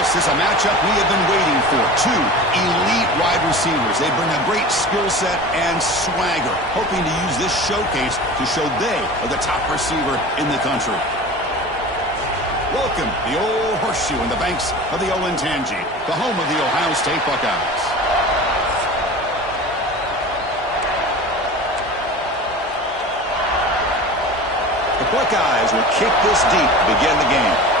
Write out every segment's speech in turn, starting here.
This is a matchup we have been waiting for. Two elite wide receivers. They bring a great skill set and swagger, hoping to use this showcase to show they are the top receiver in the country. Welcome, the old horseshoe in the banks of the Olentangy, the home of the Ohio State Buckeyes. The Buckeyes will kick this deep to begin the game.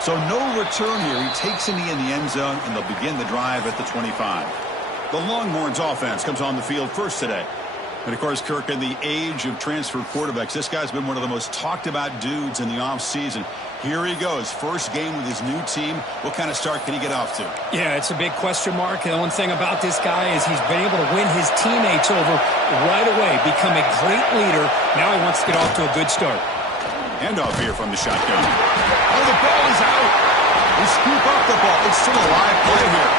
So no return here. He takes it in the end zone, and they'll begin the drive at the 25. The Longhorns offense comes on the field first today. And, of course, Kirk, in the age of transfer quarterbacks, this guy's been one of the most talked-about dudes in the offseason. Here he goes. First game with his new team. What kind of start can he get off to? Yeah, it's a big question mark. And the one thing about this guy is he's been able to win his teammates over right away, become a great leader. Now he wants to get off to a good start. Handoff here from the shotgun. Oh, the ball is out. They scoop up the ball. It's still a live play here.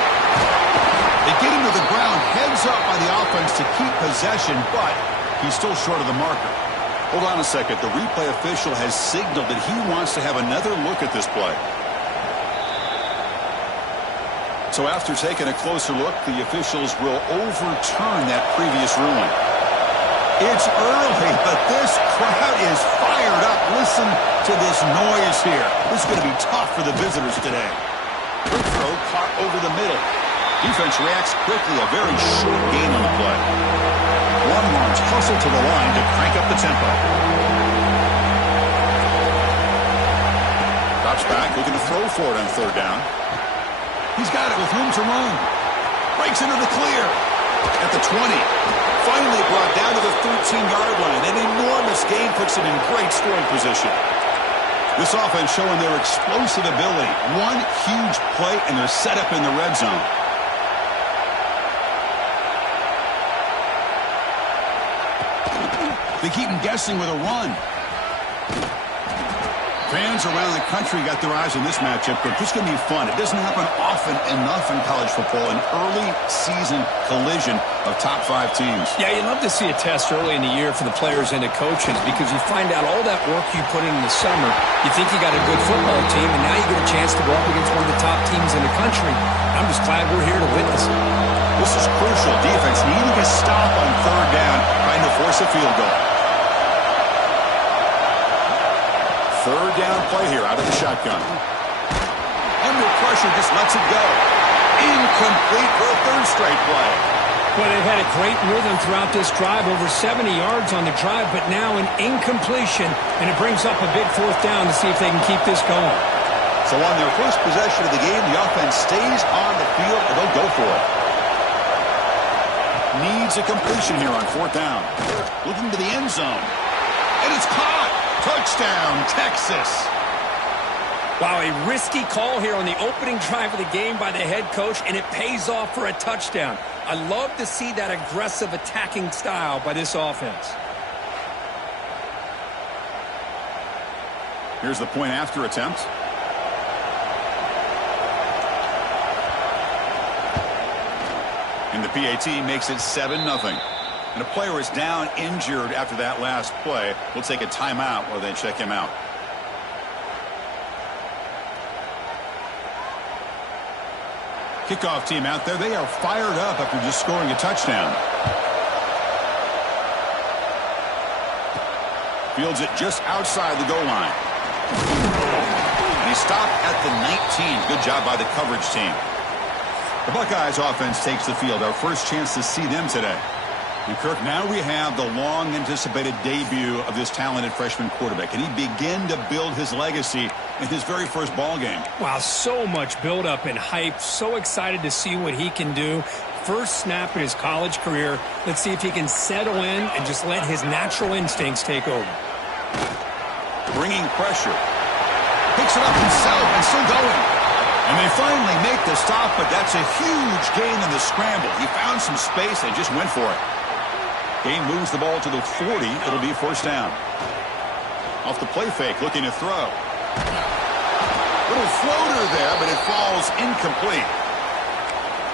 They get him to the ground, heads up by the offense to keep possession, but he's still short of the marker. Hold on a second. The replay official has signaled that he wants to have another look at this play. So after taking a closer look, the officials will overturn that previous ruling. It's early, but this crowd is fired up. Listen to this noise here. This is going to be tough for the visitors today. Quick throw caught over the middle. Defense reacts quickly. A very short gain on the play. Longhorns hustle to the line to crank up the tempo. Drops back, looking to throw for it on third down. He's got it with room to run. Breaks into the clear. At the 20. Finally brought down to the 13-yard line. An enormous gain puts him in great scoring position. This offense showing their explosive ability. One huge play, and they're set up in the red zone. They keep him guessing with a run. Fans around the country got their eyes on this matchup, but it's going to be fun. It doesn't happen often enough in college football, an early season collision of top 5 teams. Yeah, you'd love to see a test early in the year for the players and the coaches because you find out all that work you put in the summer. You think you got a good football team, and now you get a chance to go up against one of the top teams in the country. I'm just glad we're here to witness it. This is crucial. Defense needing a stop on third down, trying to force a field goal. Third down play here out of the shotgun. Under pressure, just lets it go. Incomplete for a third straight play. Well, they've had a great rhythm throughout this drive, over 70 yards on the drive, but now an incompletion, and it brings up a big fourth down to see if they can keep this going. So on their first possession of the game, the offense stays on the field, and they'll go for it. Needs a completion here on fourth down. Looking to the end zone. And it's caught. Touchdown, Texas. Wow, a risky call here on the opening drive of the game by the head coach, and it pays off for a touchdown. I love to see that aggressive attacking style by this offense. Here's the point after attempt. And the PAT makes it 7-0. And a player is down injured after that last play. We'll take a timeout while they check him out. Kickoff team out there. They are fired up after just scoring a touchdown. Fields it just outside the goal line. And he stopped at the 19. Good job by the coverage team. The Buckeyes offense takes the field. Our first chance to see them today. And Kirk, now we have the long-anticipated debut of this talented freshman quarterback. Can he begin to build his legacy in his very first ball game? Wow, so much build-up and hype. So excited to see what he can do. First snap in his college career. Let's see if he can settle in and just let his natural instincts take over. Bringing pressure. Picks it up himself and still going. And they finally make the stop, but that's a huge gain in the scramble. He found some space and just went for it. Game moves the ball to the 40. It'll be first down. Off the play fake, looking to throw. Little floater there, but it falls incomplete.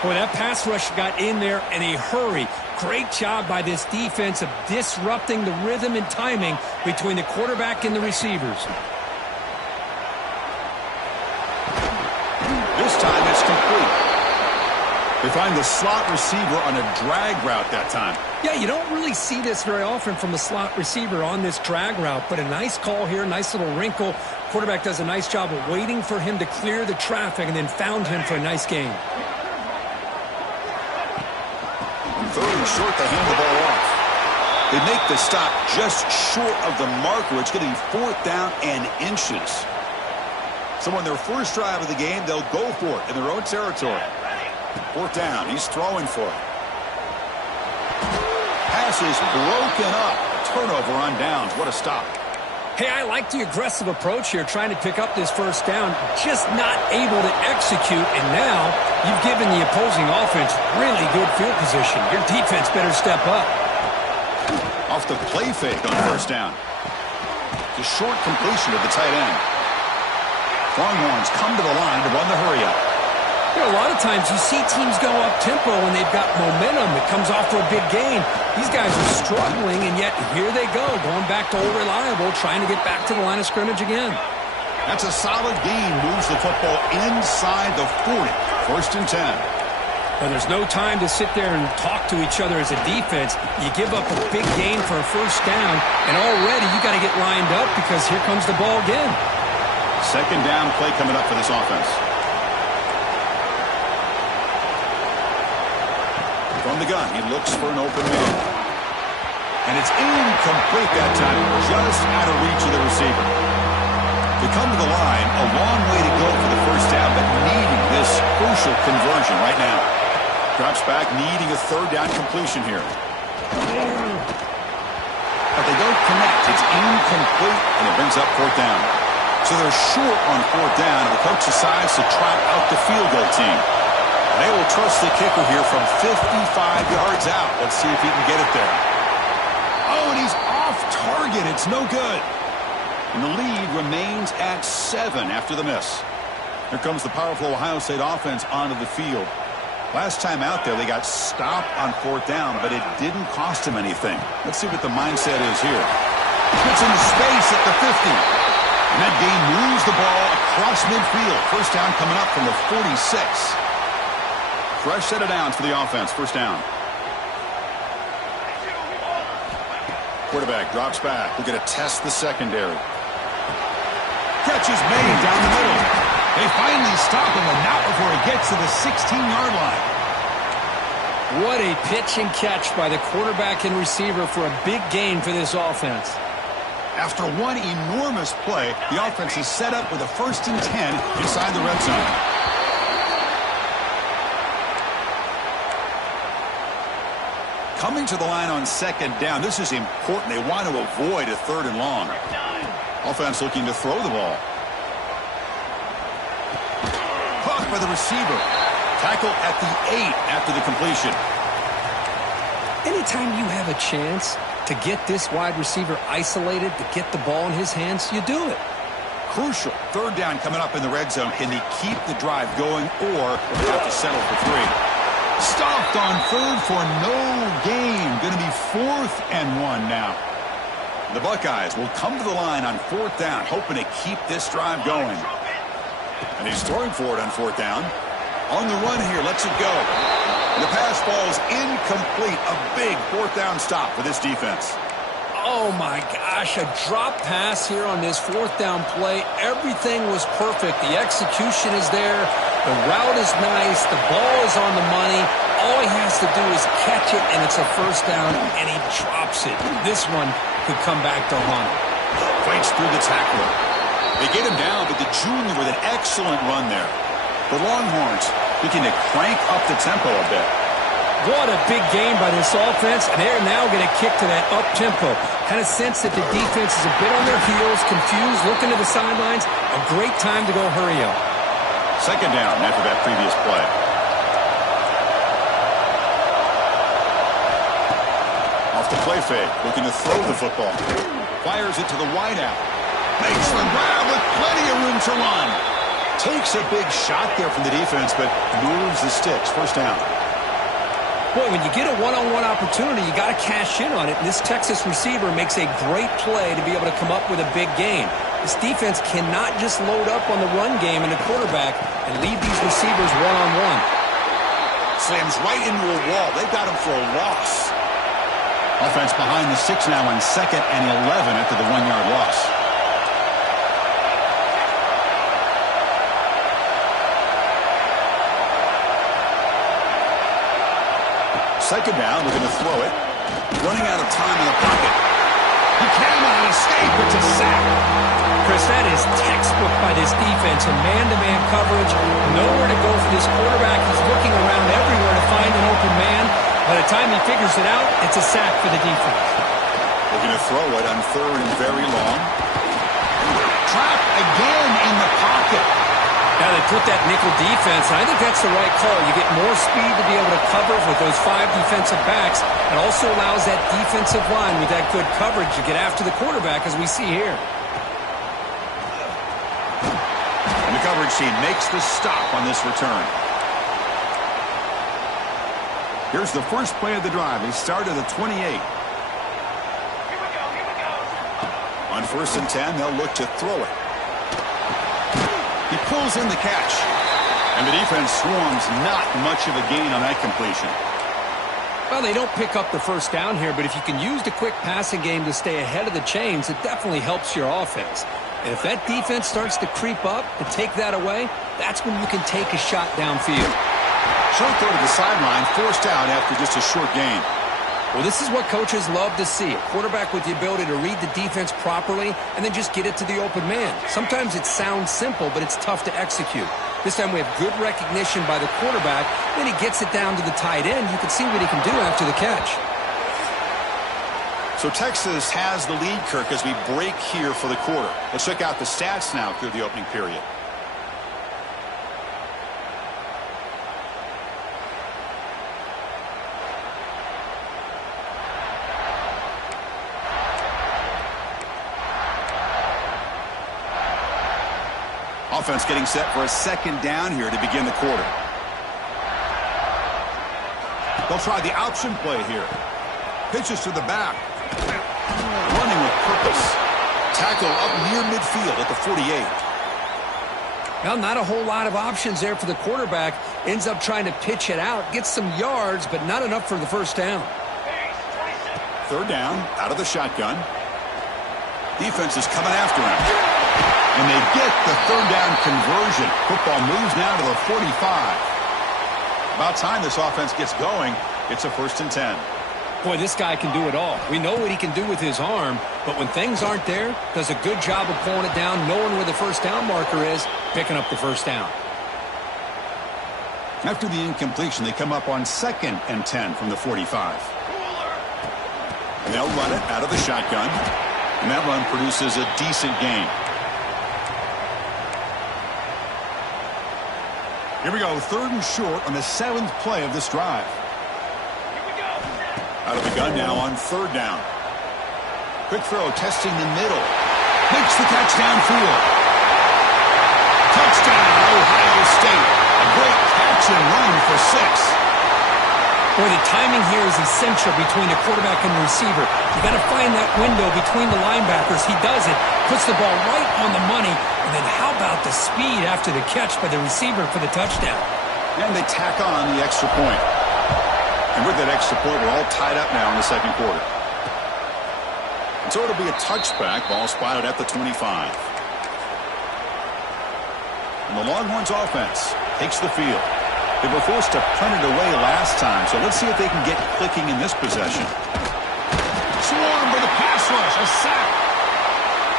Boy, that pass rush got in there in a hurry. Great job by this defense of disrupting the rhythm and timing between the quarterback and the receivers. This time it's complete. They find the slot receiver on a drag route that time. Yeah, you don't really see this very often from a slot receiver on this drag route, but a nice call here, nice little wrinkle. Quarterback does a nice job of waiting for him to clear the traffic and then found him for a nice gain. Third and short, they hand the ball off. They make the stop just short of the marker. It's going to be 4th down and inches. So on their first drive of the game, they'll go for it in their own territory. 4th down. He's throwing for it. Pass is broken up. Turnover on downs. What a stop. Hey, I like the aggressive approach here, trying to pick up this first down, just not able to execute, and now you've given the opposing offense really good field position. Your defense better step up. Off the play fake on first down. The short completion to the tight end. Longhorns come to the line to run the hurry-up. You know, a lot of times you see teams go up-tempo when they've got momentum. It comes off for a big gain. These guys are struggling, and yet here they go, going back to old reliable, trying to get back to the line of scrimmage again. That's a solid gain. Moves the football inside the 40. 1st and 10. Well, there's no time to sit there and talk to each other as a defense. You give up a big gain for a first down, and already you got to get lined up because here comes the ball again. 2nd down play coming up for this offense. From the gun, he looks for an open man. And it's incomplete that time, just out of reach of the receiver. They come to the line, a long way to go for the first down, but needing this crucial conversion right now. Drops back, needing a 3rd down completion here. But they don't connect. It's incomplete, and it brings up 4th down. So they're short on 4th down, and the coach decides to try out the field goal team. They will trust the kicker here from 55 yards out. Let's see if he can get it there. Oh, and he's off target. It's no good. And the lead remains at 7 after the miss. Here comes the powerful Ohio State offense onto the field. Last time out there, they got stopped on 4th down, but it didn't cost them anything. Let's see what the mindset is here. Gets into space at the 50. And that game moves the ball across midfield. First down coming up from the 46. Fresh set of downs for the offense. First down. Quarterback drops back. We're going to test the secondary. Catch is made down the middle. They finally stop him, and not before he gets to the 16-yard line. What a pitch and catch by the quarterback and receiver for a big gain for this offense. After one enormous play, the offense is set up with a 1st and 10 inside the red zone. Coming to the line on 2nd down. This is important. They want to avoid a 3rd and long. Offense looking to throw the ball. Caught by the receiver. Tackle at the 8 after the completion. Anytime you have a chance to get this wide receiver isolated, to get the ball in his hands, you do it. Crucial. 3rd down coming up in the red zone. Can they keep the drive going, or they have to settle for 3? Stopped on 3rd for no gain. Going to be 4th and 1 now. The Buckeyes will come to the line on 4th down, hoping to keep this drive going. And he's throwing for it on 4th down. On the run here, lets it go. The pass ball's incomplete. A big 4th down stop for this defense. Oh, my gosh, a drop pass here on this 4th down play. Everything was perfect. The execution is there. The route is nice. The ball is on the money. All he has to do is catch it, and it's a 1st down, and he drops it. This one could come back to haunt him. Fights through the tackler. They get him down, but the junior with an excellent run there. The Longhorns looking to crank up the tempo a bit. What a big game by this offense, and they're now going to kick to that up-tempo. Kind of sense that the defense is a bit on their heels, confused, looking to the sidelines. A great time to go hurry up. 2nd down after that previous play. Off the play fake, looking to throw the football. Fires it to the wideout. Makes the grab with plenty of room to run. Takes a big shot there from the defense, but moves the sticks. First down. Boy, when you get a one-on-one opportunity, you got to cash in on it. And this Texas receiver makes a great play to be able to come up with a big gain. This defense cannot just load up on the run game and the quarterback and leave these receivers one-on-one. Slams right into a wall. They've got him for a loss. Offense behind the 6 now on 2nd and 11 after the 1-yard loss. Second down, we're going to throw it. Running out of time in the pocket. He cannot escape. It's a sack. Chris, that is textbook by this defense. A man-to-man coverage. Nowhere to go for this quarterback. He's looking around everywhere to find an open man. By the time he figures it out, it's a sack for the defense. They're going to throw it on 3rd and very long. Trapped again in the pocket. Now they put that nickel defense, and I think that's the right call. You get more speed to be able to cover with those 5 defensive backs. It also allows that defensive line with that good coverage to get after the quarterback, as we see here. And the coverage team makes the stop on this return. Here's the first play of the drive. They start at the 28. On 1st and 10, they'll look to throw it. He pulls in the catch. And the defense swarms not much of a gain on that completion. Well, they don't pick up the first down here, but if you can use the quick passing game to stay ahead of the chains, it definitely helps your offense. And if that defense starts to creep up and take that away, that's when you can take a shot downfield. Short throw to the sideline, forced out after just a short gain. Well, this is what coaches love to see. A quarterback with the ability to read the defense properly and then just get it to the open man. Sometimes it sounds simple, but it's tough to execute. This time we have good recognition by the quarterback. Then he gets it down to the tight end. You can see what he can do after the catch. So Texas has the lead, Kirk, as we break here for the quarter. Let's check out the stats now through the opening period. Offense getting set for a second down here to begin the quarter. They'll try the option play here. Pitches to the back. Running with purpose. Tackle up near midfield at the 48. Well, not a whole lot of options there for the quarterback. Ends up trying to pitch it out. Gets some yards, but not enough for the first down. 3rd down, out of the shotgun. Defense is coming after him. And they get the 3rd down conversion. Football moves now to the 45. About time this offense gets going. It's a 1st and 10. Boy, this guy can do it all. We know what he can do with his arm, but when things aren't there, does a good job of pulling it down, knowing where the first down marker is, picking up the first down. After the incompletion, they come up on 2nd and 10 from the 45. And they'll run it out of the shotgun. And that run produces a decent gain. Here we go, 3rd and short on the 7th play of this drive. Out of the gun now on 3rd down. Quick throw, testing the middle. Makes the catch downfield. Touchdown, Ohio State. A great catch and run for 6. Boy, the timing here is essential between the quarterback and the receiver. You got to find that window between the linebackers. He does it, puts the ball right on the money, and then how about the speed after the catch by the receiver for the touchdown? And they tack on the extra point. And with that extra point, we're all tied up now in the 2nd quarter. And so it'll be a touchback, ball spotted at the 25. And the Longhorns offense takes the field. They were forced to punt it away last time, so let's see if they can get clicking in this possession. Swarm for the pass rush, a sack.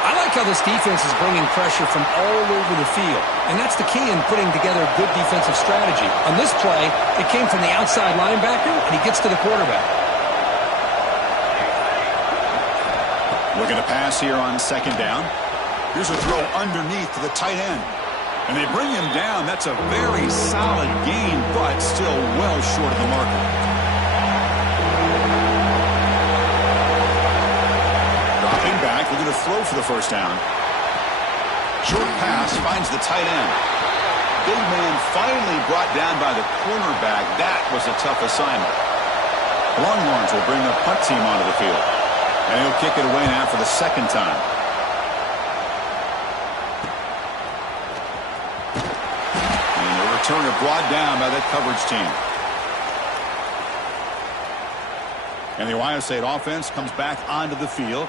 I like how this defense is bringing pressure from all over the field, and that's the key in putting together a good defensive strategy. On this play, it came from the outside linebacker, and he gets to the quarterback. Looking to pass here on 2nd down. Here's a throw underneath to the tight end. And they bring him down. That's a very solid gain, but still well short of the marker. Dropping back, looking to throw for the first down. Short pass finds the tight end. big man finally brought down by the cornerback. That was a tough assignment. Longhorns will bring their punt team onto the field. And he'll kick it away now for the second time. And the returner brought down by that coverage team. And the Ohio State offense comes back onto the field.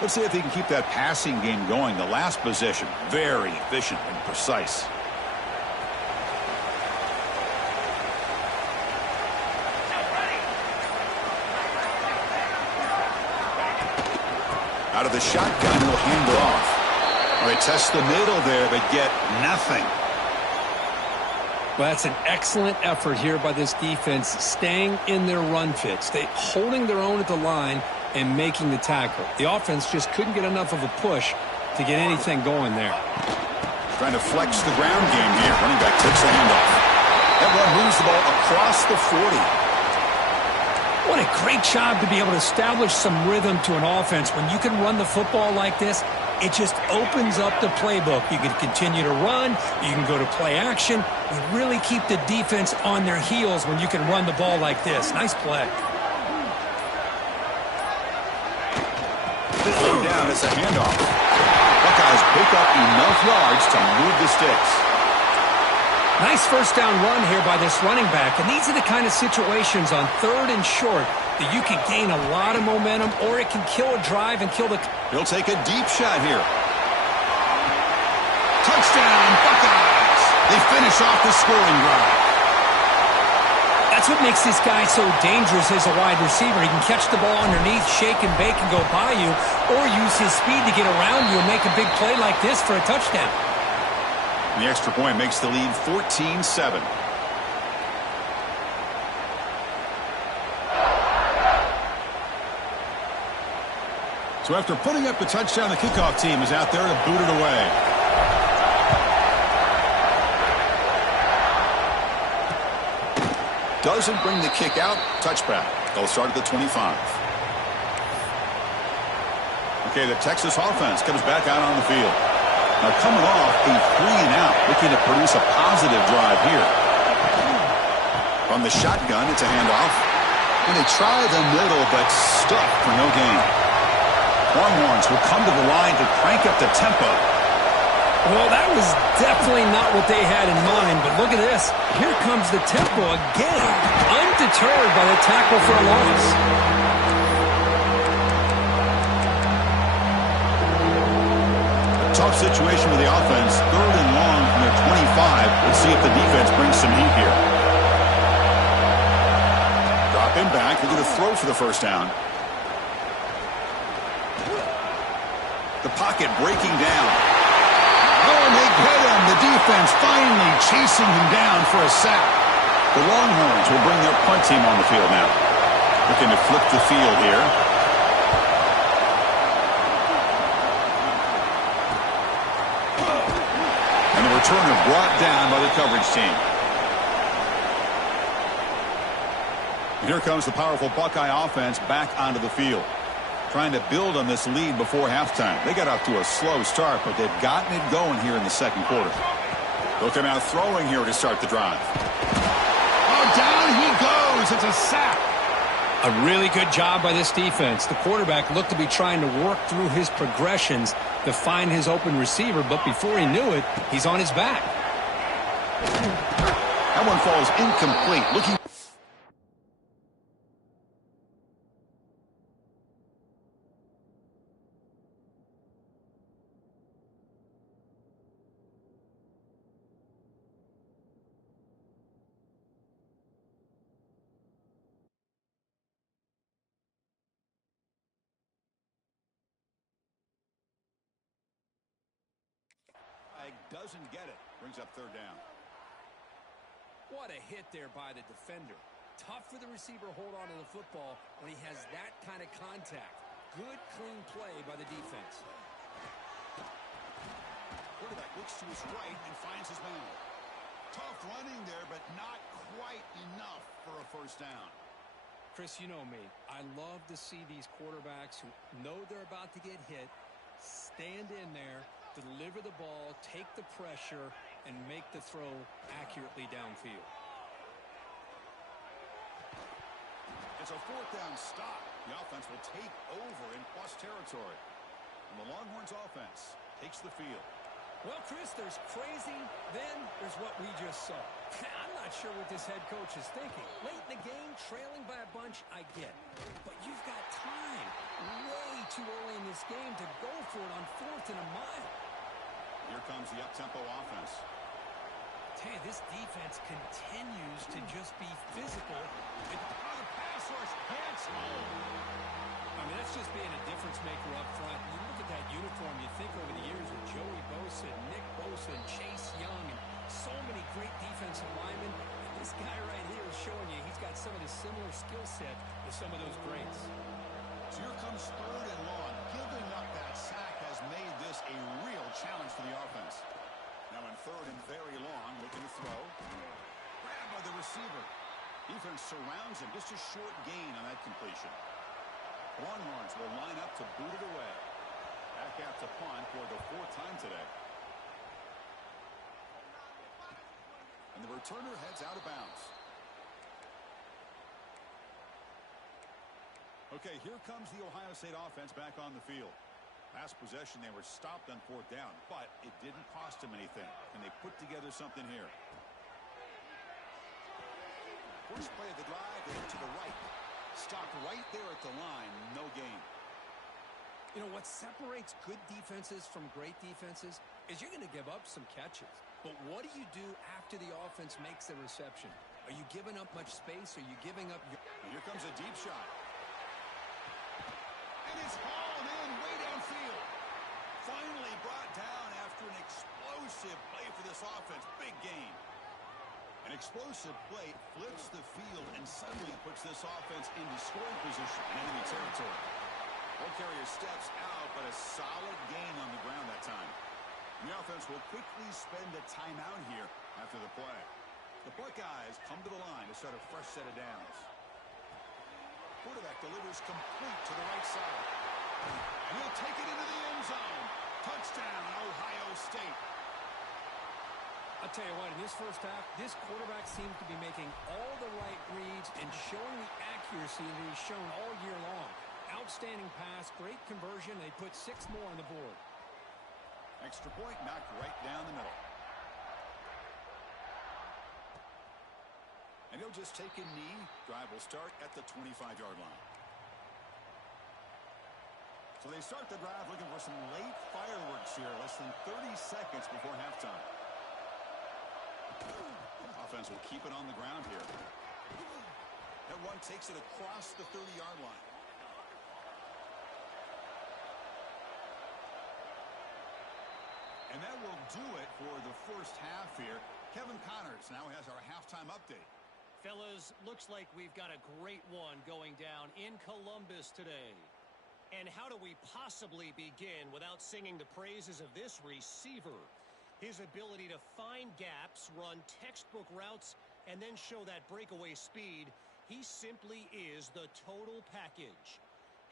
Let's see if he can keep that passing game going. The last possession, very efficient and precise. Out of the shotgun, he'll hand it off. Well, they test the middle there, but get nothing. Well, that's an excellent effort here by this defense, staying in their run fits. They holding their own at the line and making the tackle. The offense just couldn't get enough of a push to get anything going there. Trying to flex the ground game here. Running back takes the handoff. That run moves the ball across the 40. What a great job to be able to establish some rhythm to an offense. When you can run the football like this, it just opens up the playbook. You can continue to run. You can go to play action. You really keep the defense on their heels when you can run the ball like this. Nice play. Throw down, it's a handoff. Buckeyes pick up enough yards to move the sticks. Nice first down run here by this running back. And these are the kind of situations on 3rd and short that you can gain a lot of momentum, or it can kill a drive and kill the... He'll take a deep shot here. Touchdown, Buckeyes! They finish off the scoring drive. That's what makes this guy so dangerous as a wide receiver. He can catch the ball underneath, shake and bake and go by you, or use his speed to get around you and make a big play like this for a touchdown. The extra point makes the lead 14-7. So after putting up the touchdown, the kickoff team is out there to boot it away. Doesn't bring the kick out. Touchback. They'll start at the 25. Okay, the Texas offense comes back out on the field. Now coming off a 3-and-out, looking to produce a positive drive here. From the shotgun, it's a handoff. And they try the middle, but stuck for no gain. Longhorns will come to the line to crank up the tempo. Well, that was definitely not what they had in mind, but look at this. Here comes the tempo again. Undeterred by the tackle for a loss. Tough situation with the offense. 3rd and long from their 25. Let's see if the defense brings some heat here. Drop him back. They're going to throw for the first down. The pocket breaking down. Oh, and they get him. The defense finally chasing him down for a sack. The Longhorns will bring their punt team on the field now. Looking to flip the field here. Returner brought down by the coverage team. And here comes the powerful Buckeye offense back onto the field. Trying to build on this lead before halftime. They got off to a slow start, but they've gotten it going here in the second quarter. They'll come out throwing here to start the drive. Oh, down he goes. It's a sack. A really good job by this defense. The quarterback looked to be trying to work through his progressions to find his open receiver, but before he knew it, he's on his back. That one falls incomplete. Looking. Doesn't get it. Brings up 3rd down. What a hit there by the defender. Tough for the receiver to hold on to the football when he has that kind of contact. Good, clean play by the defense. Quarterback looks to his right and finds his man. Tough running there, but not quite enough for a first down. Chris, you know me. I love to see these quarterbacks who know they're about to get hit, stand in there, deliver the ball, take the pressure, and make the throw accurately downfield. It's a fourth down stop. The offense will take over in plus territory. And the Longhorns offense takes the field. Well, Chris, there's crazy, then there's what we just saw. I'm not sure what this head coach is thinking. Late in the game, trailing by a bunch, I get. But you've got time, way too early in this game to go for it on 4th and a mile. Here comes the up-tempo offense. Tell you, this defense continues to just be physical. The pass rush gets home. I mean, that's just being a difference maker up front. You look at that uniform, you think over the years with Joey Bosa, Nick Bosa, and Chase Young, and so many great defensive linemen. And this guy right here is showing you he's got some of the similar skill set with some of those greats. So here comes 3rd and long. Giving up that sack has made this a real challenge for the offense. Now in 3rd and very long, looking to throw. Grabbed by the receiver. Defense surrounds him. Just a short gain on that completion. Longhorns will line up to boot it away. Back out to punt for the 4th time today. And the returner heads out of bounds. Okay, here comes the Ohio State offense back on the field. Last possession, they were stopped on 4th down, but it didn't cost them anything. And they put together something here. First play of the drive, they to the right. Stopped right there at the line, no gain. You know, what separates good defenses from great defenses is you're going to give up some catches. But what do you do after the offense makes the reception? Are you giving up much space? Are you giving up your... And here comes a deep shot. And it's hauled in way downfield. Finally brought down after an explosive play for this offense. Big gain. An explosive play flips the field and suddenly puts this offense into scoring position in enemy territory. Ball carrier steps out, but a solid gain on the ground that time. And the offense will quickly spend a timeout here after the play. The Buckeyes come to the line to start a fresh set of downs. Quarterback delivers complete to the right side. And he'll take it into the end zone. Touchdown, Ohio State. I'll tell you what, in this first half, this quarterback seems to be making all the right reads and showing the accuracy that he's shown all year long. Outstanding pass, great conversion. They put 6 more on the board. Extra point knocked right down the middle. And he'll just take a knee. Drive will start at the 25-yard line. So they start the drive looking for some late fireworks here, less than 30 seconds before halftime. Offense will keep it on the ground here. That run takes it across the 30-yard line. And that will do it for the first half here. Kevin Connors now has our halftime update. Fellas, looks like we've got a great one going down in Columbus today. And how do we possibly begin without singing the praises of this receiver? His ability to find gaps, run textbook routes, and then show that breakaway speed. He simply is the total package.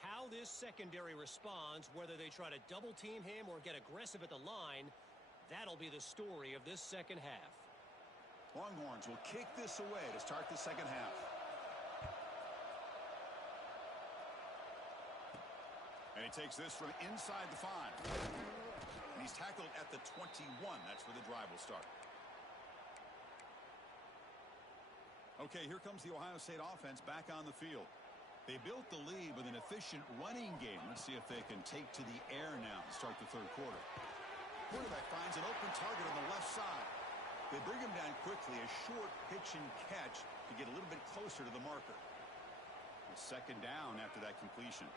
How this secondary responds, whether they try to double team him or get aggressive at the line, that'll be the story of this second half. Longhorns will kick this away to start the second half. And he takes this from inside the 5. And he's tackled at the 21. That's where the drive will start. Okay, here comes the Ohio State offense back on the field. They built the lead with an efficient running game. Let's see if they can take to the air now to start the third quarter. Quarterback finds an open target on the left side. They bring him down quickly, a short pitch and catch to get a little bit closer to the marker. It's second down after that completion.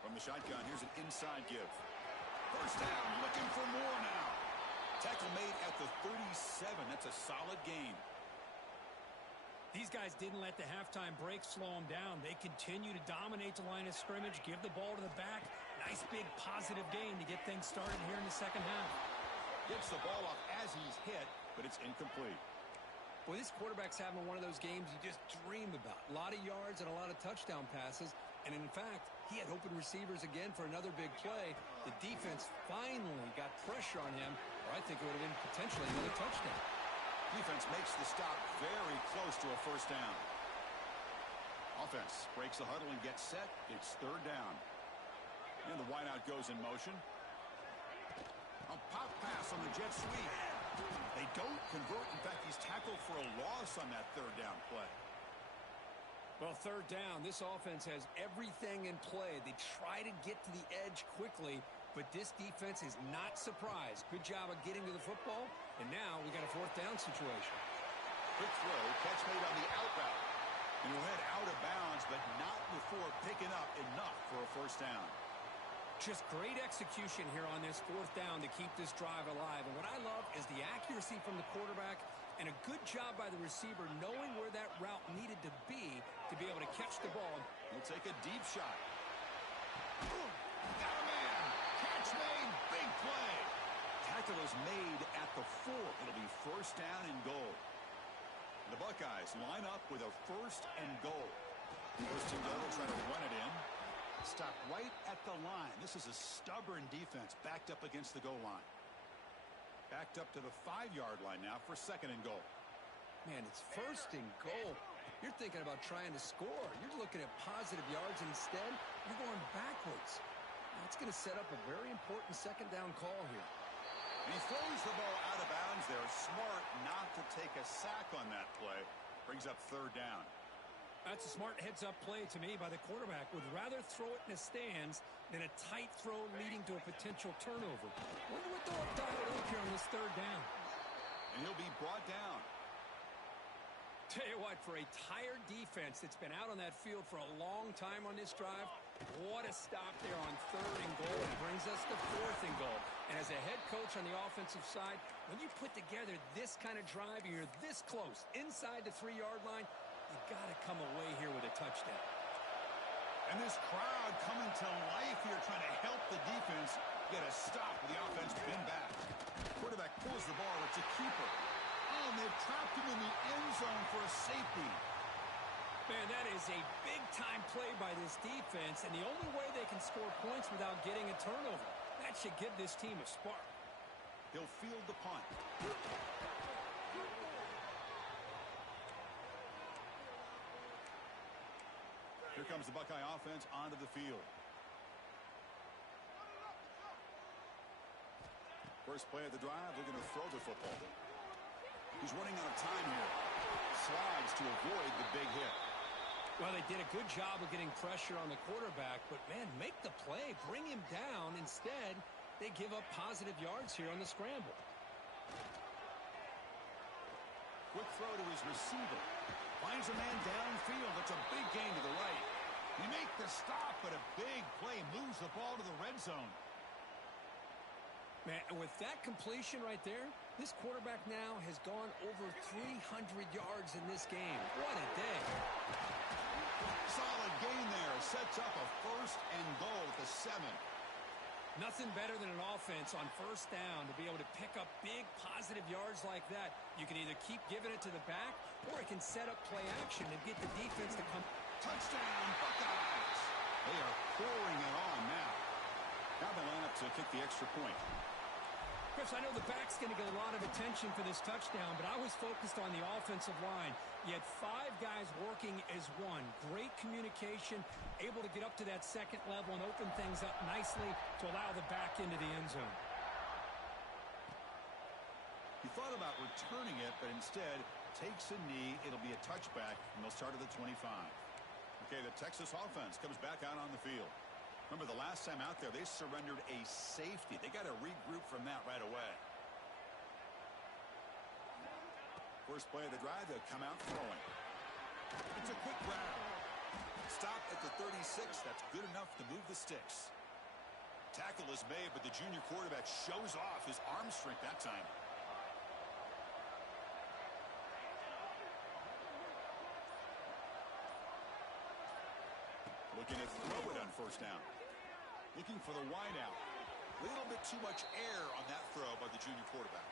From the shotgun, here's an inside give. First down, looking for more now. Tackle made at the 37. That's a solid gain. These guys didn't let the halftime break slow them down. They continue to dominate the line of scrimmage, give the ball to the back. Nice big positive gain to get things started here in the second half. Gets the ball off as he's hit, but it's incomplete. Boy, this quarterback's having one of those games you just dream about. A lot of yards and a lot of touchdown passes. And in fact, he had open receivers again for another big play. The defense finally got pressure on him, or I think it would have been potentially another touchdown. Defense makes the stop very close to a first down. Offense breaks the huddle and gets set. It's third down. And the wideout goes in motion. A pop pass on the jet sweep. They don't convert. In fact, he's tackled for a loss on that third down play. Well, third down, this offense has everything in play. They try to get to the edge quickly, but this defense is not surprised. Good job of getting to the football, and now we got a fourth down situation. Quick throw, catch made on the out route. And he'll head out of bounds, but not before picking up enough for a first down. Just great execution here on this fourth down to keep this drive alive. And what I love is the accuracy from the quarterback and a good job by the receiver knowing where that route needed to be able to catch the ball. He'll take a deep shot. Got a man. Catch made. Big play. Tackle is made at the 4. It'll be first down and goal. The Buckeyes line up with a first and goal. First and goal, try to run it in. Stop right at the line. This is a stubborn defense backed up against the goal line. Backed up to the 5-yard line now for second and goal. Man, it's first and goal. You're thinking about trying to score. You're looking at positive yards, and instead, you're going backwards. That's going to set up a very important second down call here. And he throws the ball out of bounds there. Smart not to take a sack on that play. Brings up third down. That's a smart heads-up play to me by the quarterback. Would rather throw it in the stands than a tight throw leading to a potential turnover. Wonder what they'll dial up here on this third down. And he'll be brought down. Tell you what, for a tired defense that's been out on that field for a long time on this drive, what a stop there on third and goal. It brings us to fourth and goal. And as a head coach on the offensive side, when you put together this kind of drive, you're this close, inside the 3-yard line, you got to come away here with a touchdown. And this crowd coming to life here, trying to help the defense get a stop with the offense pinned back. Quarterback pulls the ball. It's a keeper. Oh, and they've trapped him in the end zone for a safety. Man, that is a big-time play by this defense, and the only way they can score points without getting a turnover. That should give this team a spark. He'll field the punt. Here comes the Buckeye offense onto the field. First play of the drive, looking to throw the football. He's running out of time here. Slides to avoid the big hit. Well, they did a good job of getting pressure on the quarterback, but, man, make the play. Bring him down. Instead, they give up positive yards here on the scramble. Quick throw to his receiver. Finds a man downfield. That's a big gain to the right. You make the stop, but a big play moves the ball to the red zone. Man, with that completion right there, this quarterback now has gone over 300 yards in this game. What a day. Solid gain there. Sets up a first and goal at the 7. Nothing better than an offense on first down to be able to pick up big positive yards like that. You can either keep giving it to the back, or it can set up play action and get the defense to come. Touchdown, Buckeyes! They are pouring it on now. Now they line up to kick the extra point. Chris, I know the back's going to get a lot of attention for this touchdown, but I was focused on the offensive line. You had 5 guys working as one. Great communication, able to get up to that second level and open things up nicely to allow the back into the end zone. He thought about returning it, but instead takes a knee. It'll be a touchback, and they'll start at the 25. Okay, the Texas offense comes back out on the field. Remember, the last time out there, they surrendered a safety. They got to regroup from that right away. First play of the drive, they'll come out throwing. It's a quick grab. Stop at the 36. That's good enough to move the sticks. Tackle is made, but the junior quarterback shows off his arm strength that time. Looking to throw it on first down. Looking for the wideout. A little bit too much air on that throw by the junior quarterback.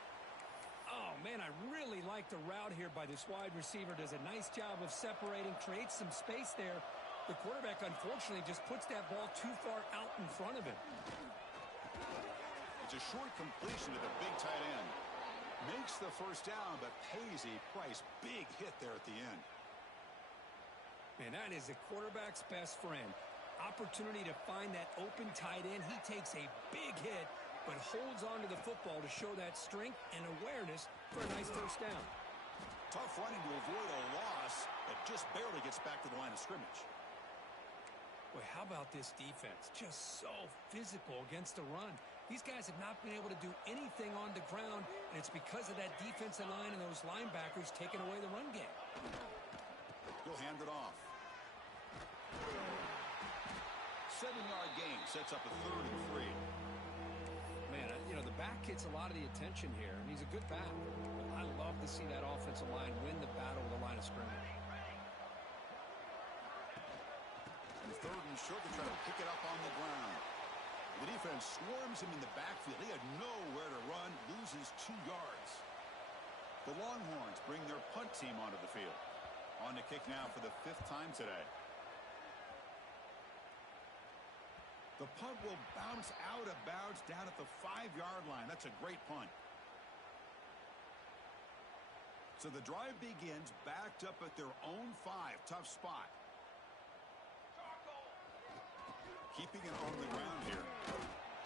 Oh, man, I really like the route here by this wide receiver. Does a nice job of separating, creates some space there. The quarterback, unfortunately, just puts that ball too far out in front of him. It's a short completion to the big tight end. Makes the first down, but pays a price. Big hit there at the end. Man, that is a quarterback's best friend. Opportunity to find that open tight end. He takes a big hit, but holds on to the football to show that strength and awareness for a nice first down. Tough running to avoid a loss, but just barely gets back to the line of scrimmage. Boy, how about this defense? Just so physical against the run. These guys have not been able to do anything on the ground, and it's because of that defensive line and those linebackers taking away the run game. He'll hand it off. 7-yard gain sets up a 3rd and 3. Man, the back gets a lot of the attention here, and he's a good back. I love to see that offensive line win the battle with the line of scrimmage. And 3rd and short to try to pick it up on the ground. The defense swarms him in the backfield. He had nowhere to run, loses 2 yards. The Longhorns bring their punt team onto the field. On to kick now for the 5th time today. The punt will bounce out of bounds down at the 5-yard line. That's a great punt. So the drive begins backed up at their own 5. Tough spot. Keeping it on the ground here.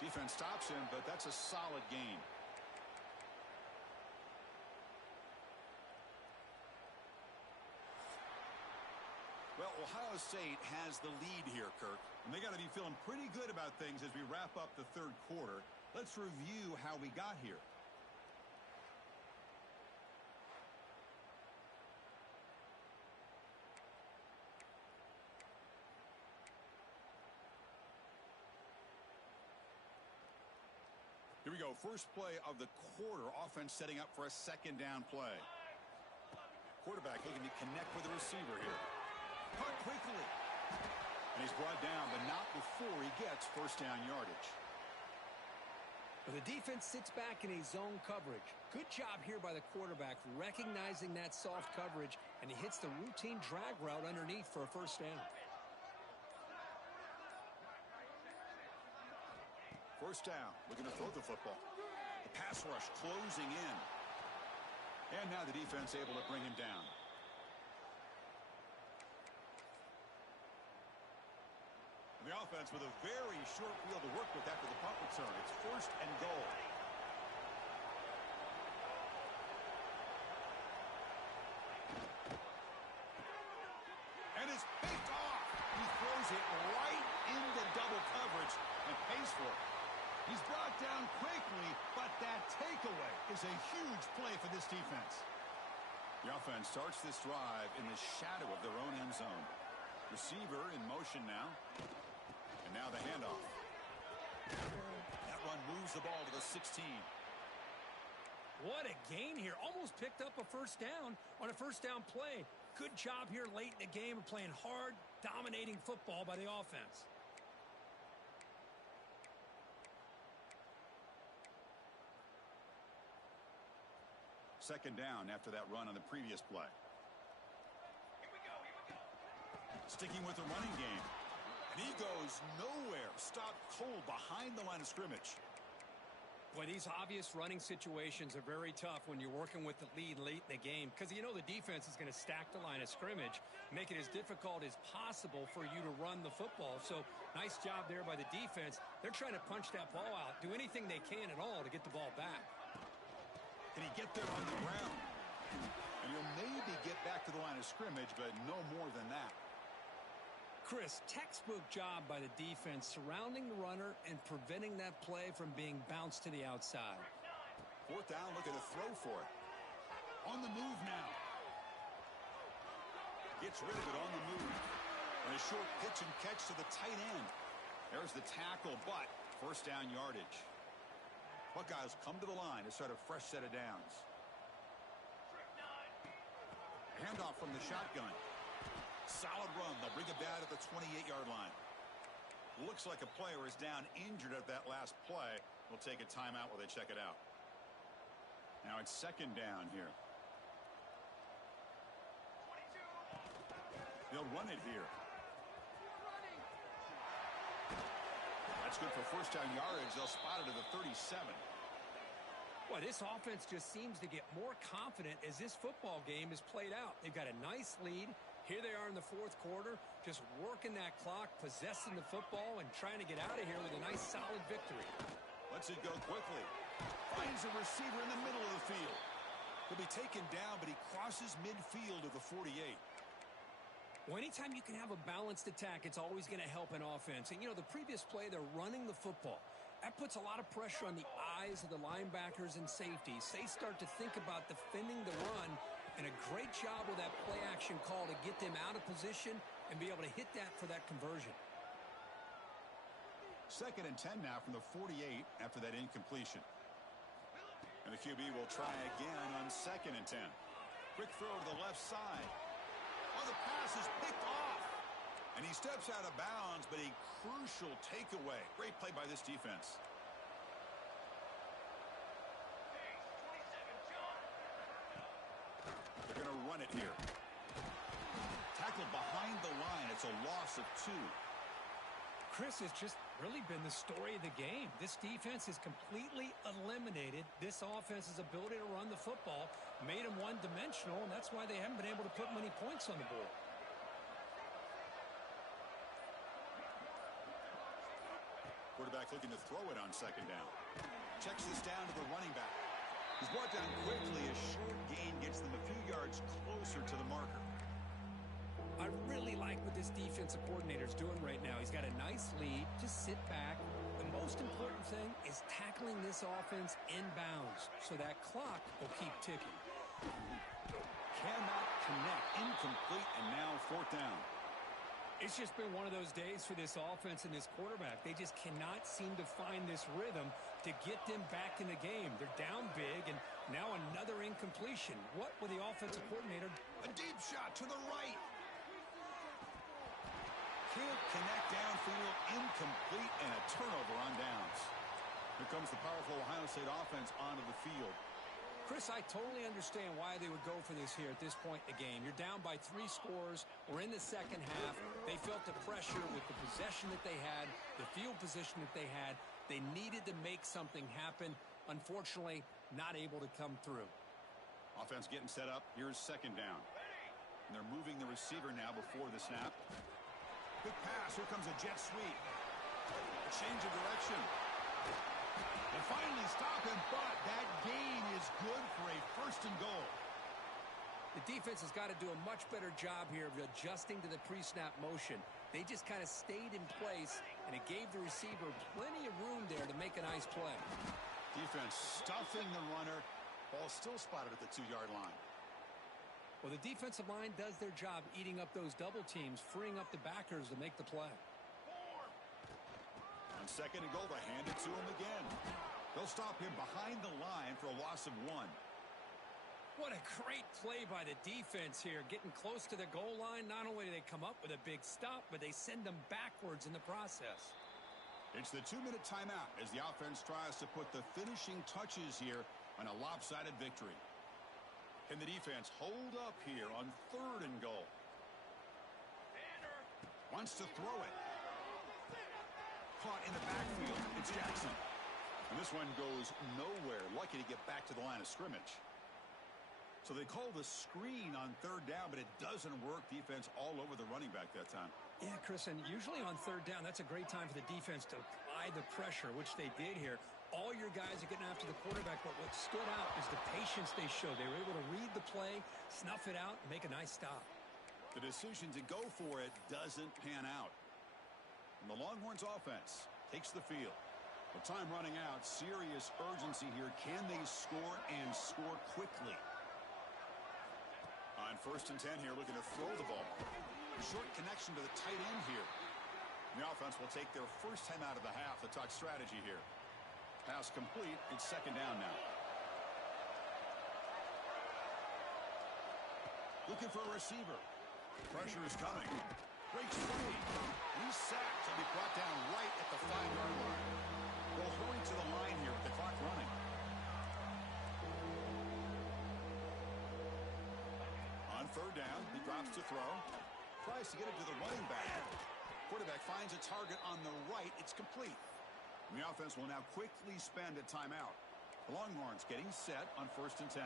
Defense stops him, but that's a solid gain. Well, Ohio State has the lead here, Kirk. And they got to be feeling pretty good about things as we wrap up the 3rd quarter. Let's review how we got here. Here we go. First play of the quarter. Offense setting up for a 2nd down play. Quarterback looking to connect with the receiver here. Punt quickly. And he's brought down, but not before he gets first down yardage. But the defense sits back in a zone coverage. Good job here by the quarterback recognizing that soft coverage, and he hits the routine drag route underneath for a first down. First down, looking to throw the football. The pass rush closing in. And now the defense able to bring him down. And the offense with a very short field to work with after the punt return. It's 1st and goal. And it's picked off. He throws it right into double coverage and pays for it. He's brought down quickly, but that takeaway is a huge play for this defense. The offense starts this drive in the shadow of their own end zone. Receiver in motion now. And now the handoff. That run moves the ball to the 16. What a gain here. Almost picked up a first down on a first down play. Good job here late in the game of playing hard, dominating football by the offense. Second down after that run on the previous play. Sticking with the running game. And he goes nowhere. Stopped cold behind the line of scrimmage. Boy, these obvious running situations are very tough when you're working with the lead late in the game because you know the defense is going to stack the line of scrimmage, make it as difficult as possible for you to run the football. So nice job there by the defense. They're trying to punch that ball out, do anything they can at all to get the ball back. Can he get there on the ground? And he'll maybe get back to the line of scrimmage, but no more than that. Chris, textbook job by the defense surrounding the runner and preventing that play from being bounced to the outside. 4th down, looking to throw for it. On the move now. Gets rid of it on the move. And a short pitch and catch to the tight end. There's the tackle, but first down yardage. Buckeyes come to the line to start a fresh set of downs. Handoff from the shotgun. Solid run. They'll bring it down at the 28-yard line. Looks like a player is down injured at that last play. We'll take a timeout while they check it out. Now it's second down here. They'll run it here. That's good for first down yardage. They'll spot it at the 37. Well, this offense just seems to get more confident as this football game is played out. They've got a nice lead. Here they are in the fourth quarter, just working that clock, possessing the football, and trying to get out of here with a nice, solid victory. Lets it go quickly. Finds a receiver in the middle of the field. He'll be taken down, but he crosses midfield of the 48. Well, anytime you can have a balanced attack, it's always going to help an offense. And, you know, the previous play, they're running the football. That puts a lot of pressure on the eyes of the linebackers and safeties. They start to think about defending the run, and a great job with that play-action call to get them out of position and be able to hit that for that conversion. 2nd and 10 now from the 48 after that incompletion. And the QB will try again on 2nd and 10. Quick throw to the left side. Oh, the pass is picked off. And he steps out of bounds, but a crucial takeaway. Great play by this defense. They're going to run it here. Tackled behind the line. It's a loss of 2. Chris, has just really been the story of the game. This defense has completely eliminated this offense's ability to run the football, made them one-dimensional, and that's why they haven't been able to put many points on the board. Quarterback looking to throw it on 2nd down. Checks this down to the running back. He's brought down quickly. A short gain gets them a few yards closer to the marker. I really like what this defensive coordinator is doing right now. He's got a nice lead. Just sit back. The most important thing is tackling this offense inbounds so that clock will keep ticking. Cannot connect. Incomplete, and now 4th down. It's just been one of those days for this offense and this quarterback. They just cannot seem to find this rhythm to get them back in the game. They're down big, and now another incompletion. What will the offensive coordinator? A deep shot to the right. Can't connect downfield, incomplete, and a turnover on downs. Here comes the powerful Ohio State offense onto the field. Chris, I totally understand why they would go for this here at this point in the game. You're down by 3 scores. We're in the second half. They felt the pressure with the possession that they had, the field position that they had. They needed to make something happen. Unfortunately, not able to come through. Offense getting set up. Here's 2nd down. And they're moving the receiver now before the snap. Quick pass. Here comes a jet sweep. A change of direction. They finally stop him, but that gain is good for a 1st and goal. The defense has got to do a much better job here of adjusting to the pre-snap motion. They just kind of stayed in place, and it gave the receiver plenty of room there to make a nice play. Defense stuffing the runner. Ball still spotted at the 2-yard line. Well, the defensive line does their job eating up those double teams, freeing up the backers to make the play. On 2nd and goal, they hand it to him again. They'll stop him behind the line for a loss of 1. What a great play by the defense here. Getting close to the goal line, not only do they come up with a big stop, but they send them backwards in the process. It's the 2-minute timeout as the offense tries to put the finishing touches here on a lopsided victory. Can the defense hold up here on 3rd and goal? Wants to throw it. Caught in the backfield. It's Jackson. And this one goes nowhere. Lucky to get back to the line of scrimmage. So they call the screen on 3rd down, but it doesn't work. Defense all over the running back that time. Yeah, Chris, and usually on 3rd down, that's a great time for the defense to apply the pressure, which they did here. All your guys are getting after the quarterback, but what stood out is the patience they showed. They were able to read the play, snuff it out, and make a nice stop. The decision to go for it doesn't pan out. And the Longhorns offense takes the field. With time running out, serious urgency here. Can they score and score quickly? On 1st and 10 here, looking to throw the ball. A short connection to the tight end here. And the offense will take their first time out of the half to talk strategy here. Pass complete. It's 2nd down now. Looking for a receiver. Pressure is coming. Breaks free. He's sacked. He'll be brought down right at the 5-yard line. They'll hurry to the line here with the clock running. On 3rd down, he drops to throw. Tries to get it to the running back. Quarterback finds a target on the right. It's complete. And the offense will now quickly spend a timeout. The Longhorns getting set on 1st and 10.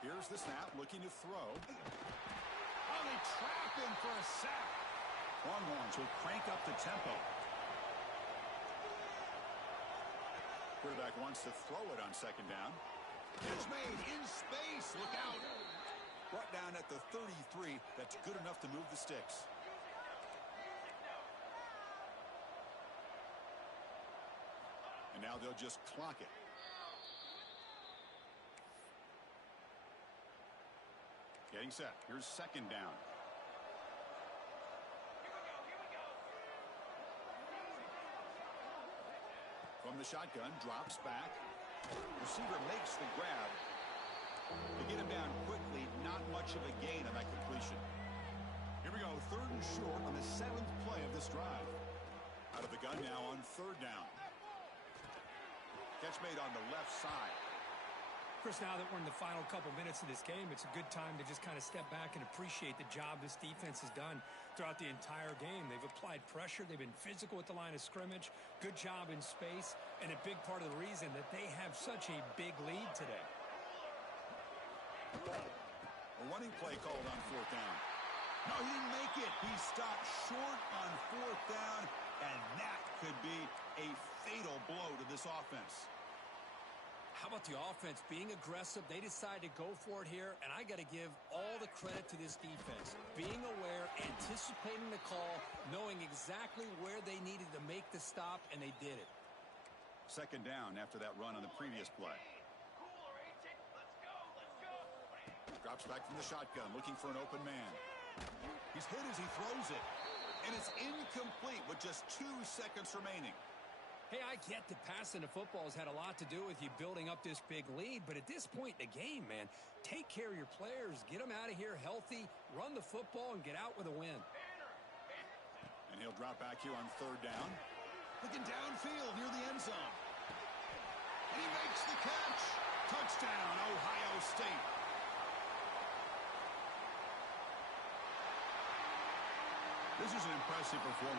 Here's the snap, looking to throw. Oh, they trap him for a sack. Longhorns will crank up the tempo. Quarterback wants to throw it on 2nd down. Catch made in space. Look out. Brought down at the 33. That's good enough to move the sticks. And now they'll just clock it. Getting set. Here's 2nd down. From the shotgun, drops back. Receiver makes the grab. To get him down quickly, not much of a gain on that completion. Here we go, 3rd and short on the 7th play of this drive. Out of the gun now on 3rd down. Catch made on the left side. Chris, now that we're in the final couple minutes of this game, it's a good time to just kind of step back and appreciate the job this defense has done throughout the entire game. They've applied pressure. They've been physical at the line of scrimmage. Good job in space. And a big part of the reason that they have such a big lead today. A running play called on 4th down. No, he didn't make it. He stopped short on 4th down, and that could be a fatal blow to this offense. How about the offense being aggressive? They decide to go for it here, and I got to give all the credit to this defense. Being aware, anticipating the call, knowing exactly where they needed to make the stop, and they did it. 2nd down after that run on the previous play. Drops back from the shotgun, looking for an open man. He's hit as he throws it, and it's incomplete with just 2 seconds remaining. Hey, I get that passing the football has had a lot to do with you building up this big lead, but at this point in the game, man, take care of your players, get them out of here healthy, run the football, and get out with a win. And he'll drop back here on 3rd down. Looking downfield near the end zone. And he makes the catch. Touchdown, Ohio State. This is an impressive performance.